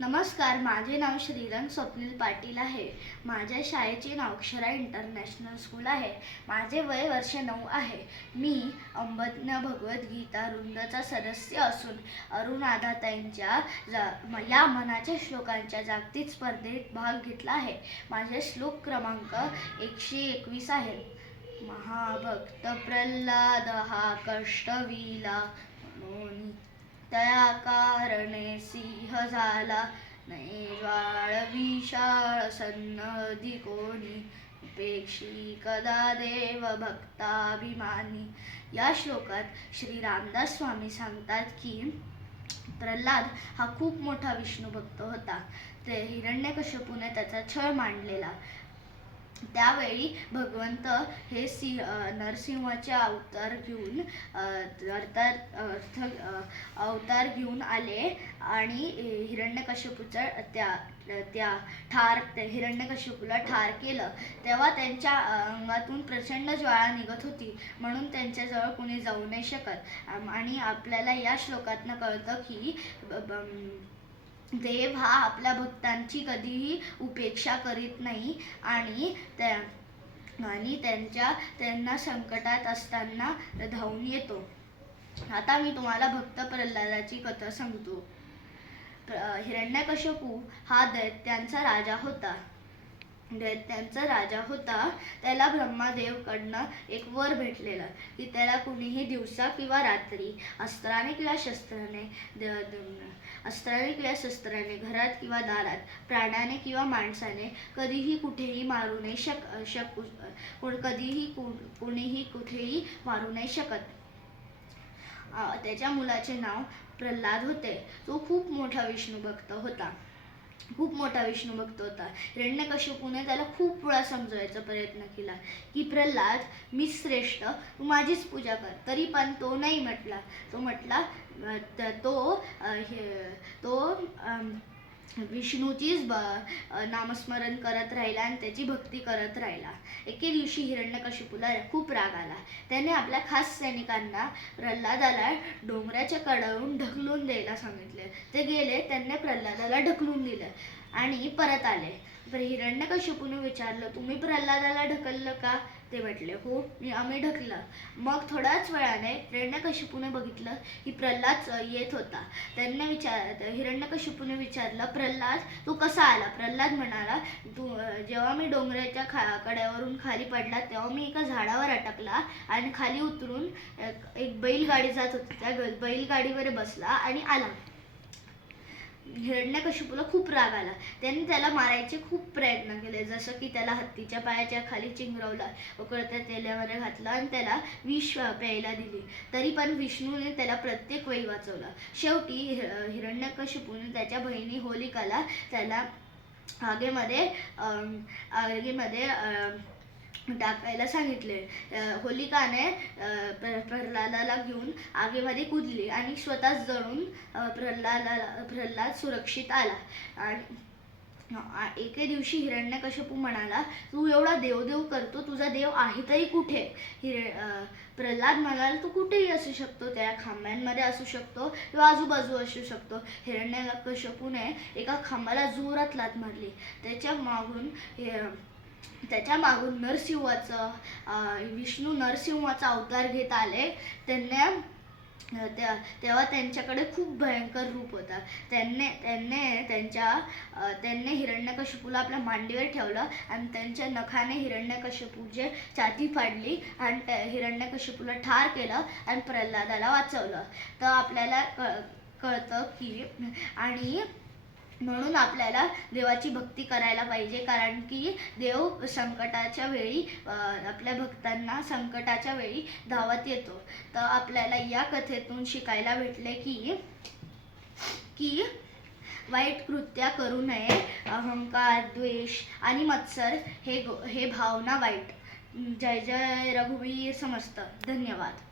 नमस्कार माझे नाव श्रीरंग स्वप्नील पाटील आहे. माझ्या शाळेचे नाव अक्षरा इंटरनॅशनल स्कूल आहे. माझे वय वर्ष नऊ आहे. मी अंबज्ञ भगवद्गीता रुंदचा सदस्य असून अरुणादाताईंच्या जा म- या मनाच्या श्लोकांच्या जागतिक स्पर्धेत भाग घेतला आहे. माझे श्लोक क्रमांक एकशे एकवीस आहे महाभक्त प्रल्हाद हा कष्टविला त्या कारणे सिंह झाला. नाही ज्वाळ विशाळ सन्नधी कोणी? उपेक्षी कदा देव भक्ताभिमानी? या श्लोकात श्री रामदास स्वामी सांगतात की प्रल्हाद हा खूप मोठा विष्णू भक्त होता. ते हिरण्यकश्यपूने त्याचा छळ मांडलेला. त्यावेळी भगवंत हे सिंह नरसिंहाचे अवतार घेऊन अर्थात अर्थ अवतार घेऊन आले आणि हिरण्यकश्यपूचा त्या त्या ठार हिरण्यकश्यपूला ठार केलं. तेव्हा त्यांच्या अंगातून प्रचंड ज्वाळा निघत होती. म्हणून त्यांच्याजवळ कोणी जाऊ नाही शकत. आणि आपल्याला या श्लोकातनं कळतं की ब- ब- देव हा आपल्या भक्तांची कधीही उपेक्षा करीत नाही आणि त्या आणि त्यांच्या त्यांना संकटात असताना धावून येतो. आता मी तुम्हाला भक्त प्रल्हादाची कथा सांगतो. हिरण्यकशपू हा दैत्यांचा राजा होता. दैत्यांचा राजा होता. त्याला ब्रह्मादेवकडनं एक वर भेटलेला की त्याला कुणीही दिवसा किंवा रात्री अस्त्राने किंवा शस्त्राने अस्त्राने किंवा शस्त्राने घरात किंवा दारात प्राण्याने किंवा माणसाने कधीही कुठेही मारू नाही शक शक कधीही कु- कुणीही कुठेही मारू नाही शकत. त्याच्या मुलाचे नाव प्रल्हाद होते. तो खूप मोठा विष्णू भक्त होता. खूप मोठा विष्णू भक्त होता. हिरण्यकश्यपूने त्याला खूप वेळा समजवायचा प्रयत्न केला की प्रल्हाद मी श्रेष्ठ तू माझीच पूजा कर. तरी पण तो नाही म्हटला. तो म्हटला तो हे- तो अम, विष्णूचीच ब नामस्मरण करत राहिला आणि त्याची भक्ती करत राहिला. एके दिवशी हिरण्यकशिपूला खूप राग आला. त्याने आपल्या खास सैनिकांना प्रल्हादाला डोंगराच्या कडावरून ढकलून द्यायला सांगितले. ते गेले त्यांनी प्रल्हादाला ढकलून दिलं आणि परत आले. तर हिरण्यकशिपूने विचारलं तुम्ही प्रल्हादाला ढकललं का? ते म्हटले हो. मी आम्ही ढकलं मग थोड्याच वेळाने हिरण्यकशिपूने बघितलं की प्रल्हाद येत होता. त्यांनी विचार हिरण्यकशिपूने विचारलं प्रल्हाद तू कसा आला? प्रल्हाद म्हणाला तू जेव्हा मी डोंगराच्या खा कड्यावरून खाली पडला तेव्हा मी एका झाडावर अटकला आणि खाली उतरून एक- बैलगाडी जात होती. त्या बैलगाडीवर बसला आणि आला. हिरण्यकशिपूला खूप राग आला. त्यांनी त्याला मारायचे खूप प्रयत्न केले. जसं की त्याला हत्तीच्या पायाच्या खाली चिंगरवला उकळत्या तेलामध्ये घातलं आणि त्याला विष प्यायला दिली. तरी पण विष्णूने त्याला प्रत्येक वेळी वाचवलं. शेवटी हिरण्यकशिपूने त्याच्या बहिणी होलिकाला त्याला आगेमध्ये आगेमध्ये टाकायला सांगितले. होलिकाने प्रल्हादाला घेऊन आगीमध्ये कुदली आणि स्वतःच जळून प्रल्हादाला प्रल्हाद सुरक्षित आला. आणि एके दिवशी हिरण्यकश्यपू म्हणाला तू एवढा देवदेव करतो तुझा देव आहे तरी कुठे? हिर प्रल्हाद म्हणाला तू कुठेही असू शकतो त्या खांब्यांमध्ये असू शकतो किंवा आजूबाजू असू शकतो. हिरण्यकश्यपूने एका खांबाला जोरात लात मारली. त्याच्या मागून हे- त्याच्या मागून नरसिंहाचं विष्णू नरसिंहाचा अवतार घेत आले. त्यांना त्या तेव्हा त्यांच्याकडे खूप भयंकर रूप होता. त्यांनी त्यांनी त्यांच्या त्यांनी हिरण्यकशिपूला आपल्या मांडीवर ठेवलं आणि त्यांच्या नखाने हिरण्यकशिपूचे छाती फाडली आणि हिरण्यकशिपूला ठार केलं आणि प्रल्हादाला वाचवलं. तर आपल्याला क कळतं की आणि म्हणून आपल्याला देवाची भक्ती करायला पाहिजे. कारण की देव संकटाच्या वेळी आपल्या भक्तांना संकटाच्या वेळी धावत येतो. तर आपल्याला या कथेतून शिकायला भेटले की की वाईट कृत्या करू नये. अहंकार द्वेष आणि मत्सर हे गो- हे भावना वाईट. जय जय रघुवीर समस्त. धन्यवाद.